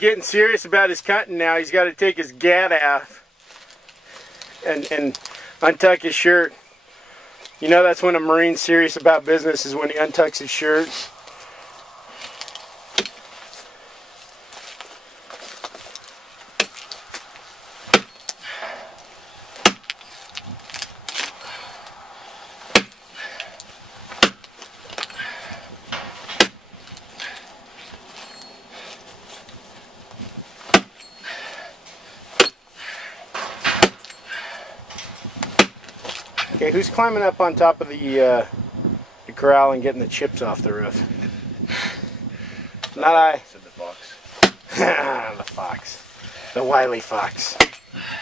getting serious about his cutting now. He's got to take his gat off and untuck his shirt. You know that's when a Marine's serious about business, is when he untucks his shirt. Okay, who's climbing up on top of the corral and getting the chips off the roof? Not I. Said the fox. The fox. The wily fox.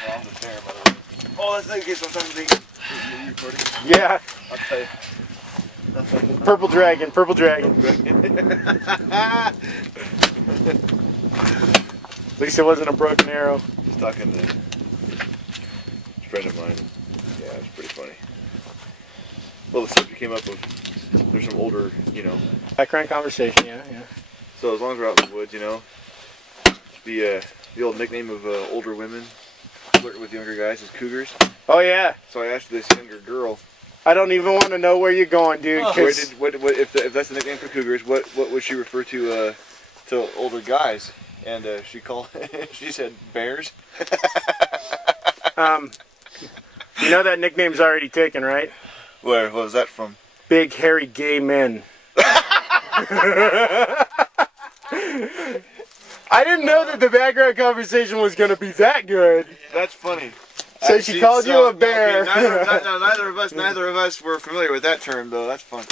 Well, I'm the bear, by the way. Oh, that's like sometimes they... Are you recording? Yeah. I'll tell you. Purple dragon, purple dragon. At least it wasn't a broken arrow. Just talking to a friend of mine. Yeah, it was pretty funny. Well, the subject came up with, there's some older, you know. Background conversation, yeah. So as long as we're out in the woods, you know, the old nickname of older women flirting with younger guys is cougars. Oh yeah. So I asked this younger girl. I don't even want to know where you're going, dude. If that's the nickname for cougars, what would she refer to older guys? And she said bears. You know that nickname's already taken, right? What was that from? Big, hairy, gay men. I didn't know that the background conversation was going to be that good. That's funny. So she called you a bear. Neither of us were familiar with that term, though. That's fun.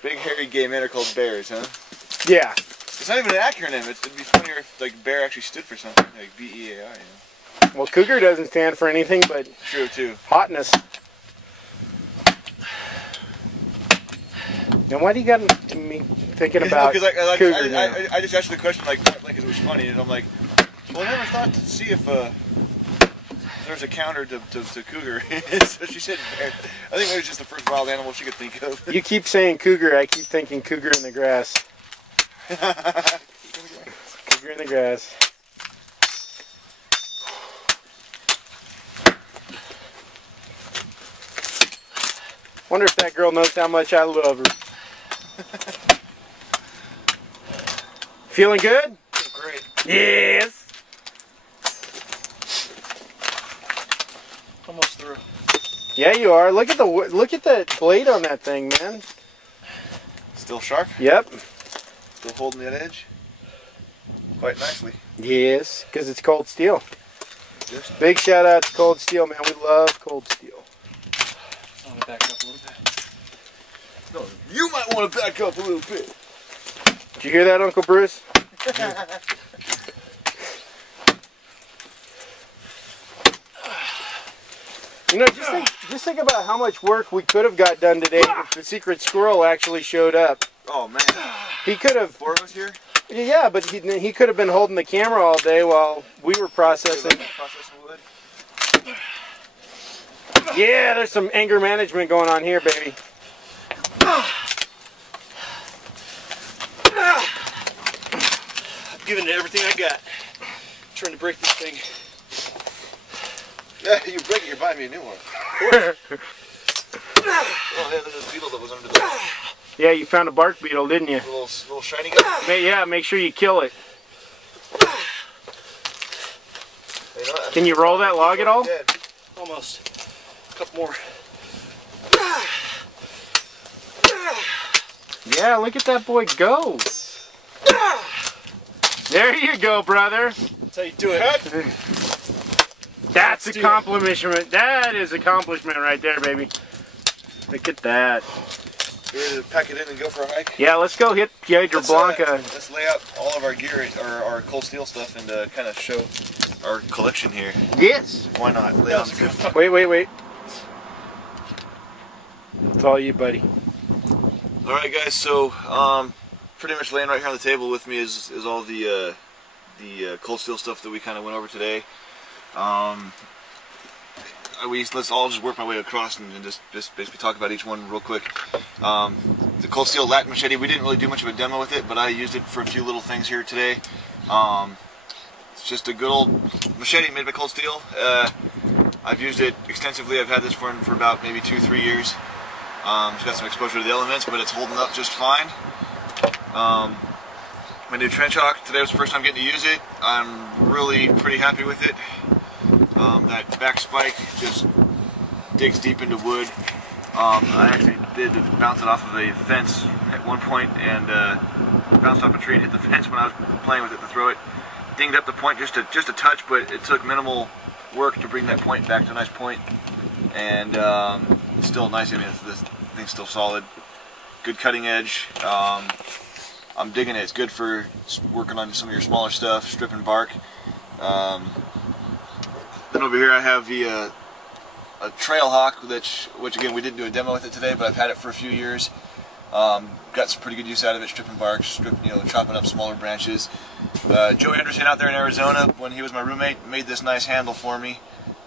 Big, hairy, gay men are called bears, huh? Yeah. It's not even an acronym. It'd be funnier if like bear actually stood for something, like B-E-A-I. You know? Well, cougar doesn't stand for anything but true too. Hotness. And why do you got me thinking about cougar now? I just asked you the question like because it was funny, and I'm like, well, I never thought to see if there's a counter to cougar. So she said bear. I think maybe it's just the first wild animal she could think of. You keep saying cougar, I keep thinking cougar in the grass. Cougar in the grass. Wonder if that girl knows how much I love her. Feeling good? Great. Yes. Almost through. Yeah, you are. Look at the blade on that thing, man. Still sharp? Yep. Still holding that edge? Quite nicely. Yes, because it's cold steel. Just Big shout out to cold steel, man. We love cold steel. I want to back up a little bit. No, you might want to back up a little bit. Did you hear that, Uncle Bruce? You know, just think about how much work we could have got done today if the secret squirrel actually showed up. Oh man. He could have. 4 of us here? Yeah, but he could have been holding the camera all day while we were processing. Processing wood. Yeah, there's some anger management going on here, baby. I'm giving it everything I got. I'm trying to break this thing. Yeah, you break it, you're buying me a new one. Oh, yeah, there's a beetle that was under the... Yeah, you found a bark beetle, didn't you? Little shiny guy? Yeah, make sure you kill it. You know, Can you roll that log at all? Dead. Almost. A couple more. Yeah, look at that boy go. There you go, brother. That's how you do it. That's accomplishment. That is accomplishment right there, baby. Look at that. You ready to pack it in and go for a hike? Yeah, let's go hit Piedra Blanca. Let's lay out all of our gear, our cold steel stuff, and kind of show our collection here. Yes. Why not? Lay on some. Wait. It's all you, buddy. All right, guys. So, pretty much laying right here on the table with me is all the cold steel stuff that we kind of went over today. Let's all just work my way across and just basically talk about each one real quick. The cold steel lat machete, we didn't really do much of a demo with it, but I used it for a few little things here today. It's just a good old machete made by Cold Steel. I've used it extensively. I've had this for about maybe 2-3 years. It's got some exposure to the elements, but it's holding up just fine. My new trench hawk, today was the first time getting to use it. I'm really pretty happy with it. That back spike just digs deep into wood. I actually did bounce it off of a fence at one point and bounced off a tree and hit the fence when I was playing with it to throw it. Dinged up the point just a touch, but it took minimal work to bring that point back to a nice point. And it's still nice. I mean, this thing's still solid. Good cutting edge. I'm digging it. It's good for working on some of your smaller stuff, stripping bark. Then over here I have a trail hawk, which again we didn't do a demo with it today, but I've had it for a few years. Got some pretty good use out of it, stripping bark, chopping up smaller branches. Joe Anderson out there in Arizona, when he was my roommate, made this nice handle for me,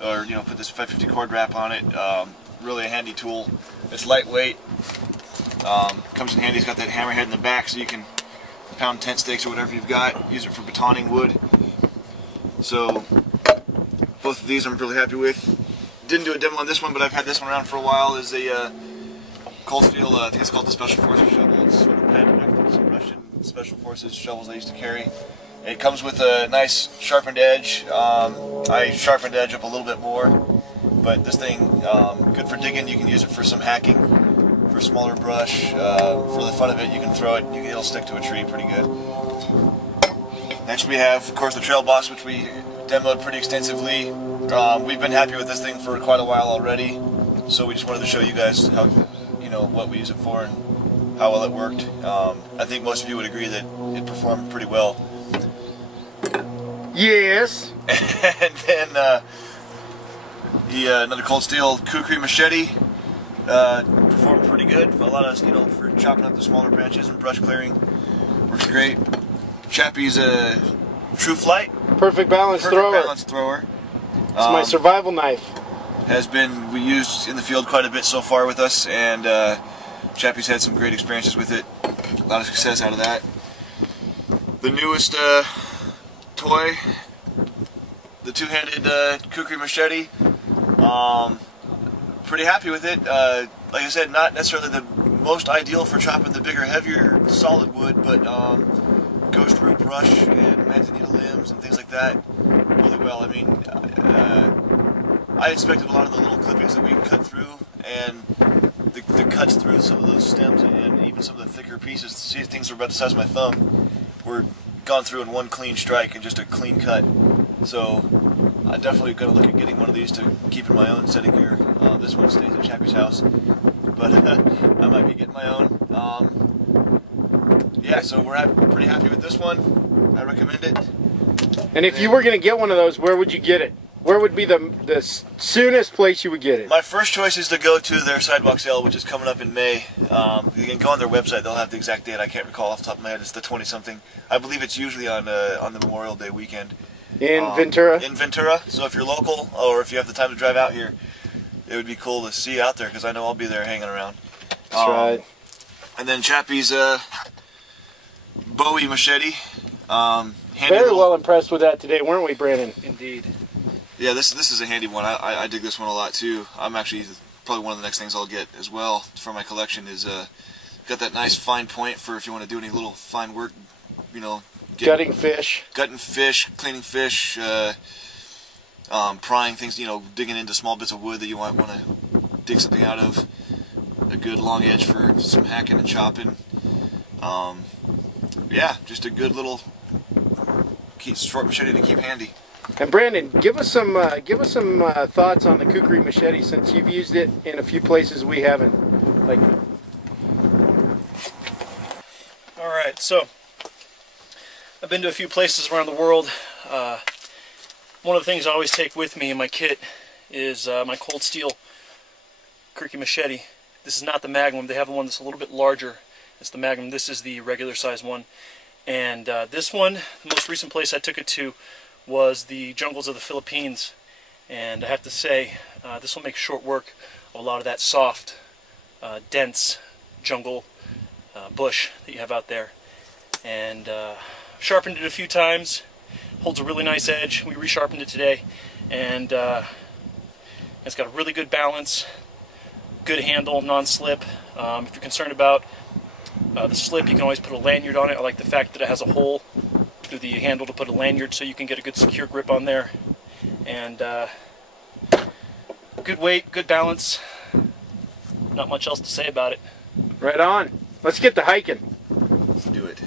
or put this 550 cord wrap on it. Really a handy tool. It's lightweight. Comes in handy. It's got that hammerhead in the back, so you can pound tent stakes or whatever you've got. Use it for batoning wood. So both of these I'm really happy with. Didn't do a demo on this one, but I've had this one around for a while. Is a Cold Steel, I think it's called the Special Forces shovel. It's sort of patterned after some Russian Special Forces shovels I used to carry. It comes with a nice sharpened edge. I sharpened edge up a little bit more, but this thing, good for digging. You can use it for some hacking, for smaller brush. For the fun of it, you can throw it. It'll stick to a tree pretty good. Next we have, of course, the Trail Box, which we demoed pretty extensively. We've been happy with this thing for quite a while already, so we just wanted to show you guys how, what we use it for and how well it worked. I think most of you would agree that it performed pretty well. Yes. And then another Cold Steel Kukri machete performed pretty good. A lot of for chopping up the smaller branches and brush clearing, works great. Chappie's True Flight, Perfect balance thrower. It's my survival knife. Has been used in the field quite a bit so far with us, and Chappie's had some great experiences with it. A lot of success out of that. The newest toy, the two-handed Kukri machete. Pretty happy with it. Like I said, not necessarily the most ideal for chopping the bigger, heavier, solid wood, but goes through brush and manzanita limbs and things like that really well. I mean, I expected a lot of the little clippings that we cut through, and the cuts through some of those stems and even some of the thicker pieces, things that are about the size of my thumb, were gone through in one clean strike and just a clean cut. So I'm definitely going to look at getting one of these to keep in my own setting here. This one stays at Chappie's house, but I might be getting my own. Yeah, so we're pretty happy with this one. I recommend it. And if you were going to get one of those, where would you get it? Where would be the soonest place you would get it? My first choice is to go to their sidewalk sale, which is coming up in May. You can go on their website. They'll have the exact date. I can't recall off the top of my head. It's the 20-something. I believe it's usually on the Memorial Day weekend. In Ventura? In Ventura. So if you're local, or if you have the time to drive out here, it would be cool to see you out there, because I know I'll be there hanging around. That's right. And then Chappie's Bowie machete. Very well impressed with that today, weren't we, Brandon? Indeed. Yeah, this is a handy one. I dig this one a lot too. I'm actually probably one of the next things I'll get as well for my collection is got that nice fine point for if you want to do any little fine work, gutting fish, cleaning fish, prying things, digging into small bits of wood that you might want to dig something out of. A good long edge for some hacking and chopping. Yeah, just a good little short machete to keep handy. And Brandon, give us some thoughts on the Kukri machete, since you've used it in a few places we haven't. All right, so I've been to a few places around the world. One of the things I always take with me in my kit is my Cold Steel Kukri machete. This is not the Magnum. They have one that's a little bit larger. It's the Magnum. This is the regular size one. And this one, the most recent place I took it to was the jungles of the Philippines, and I have to say this will make short work of a lot of that soft, dense jungle bush that you have out there. And sharpened it a few times. Holds a really nice edge. We resharpened it today, and it's got a really good balance, good handle, non-slip. If you're concerned about the slip, you can always put a lanyard on it. I like the fact that it has a hole through the handle to put a lanyard so you can get a good secure grip on there. And good weight, good balance. Not much else to say about it. Right on. Let's get to hiking. Let's do it.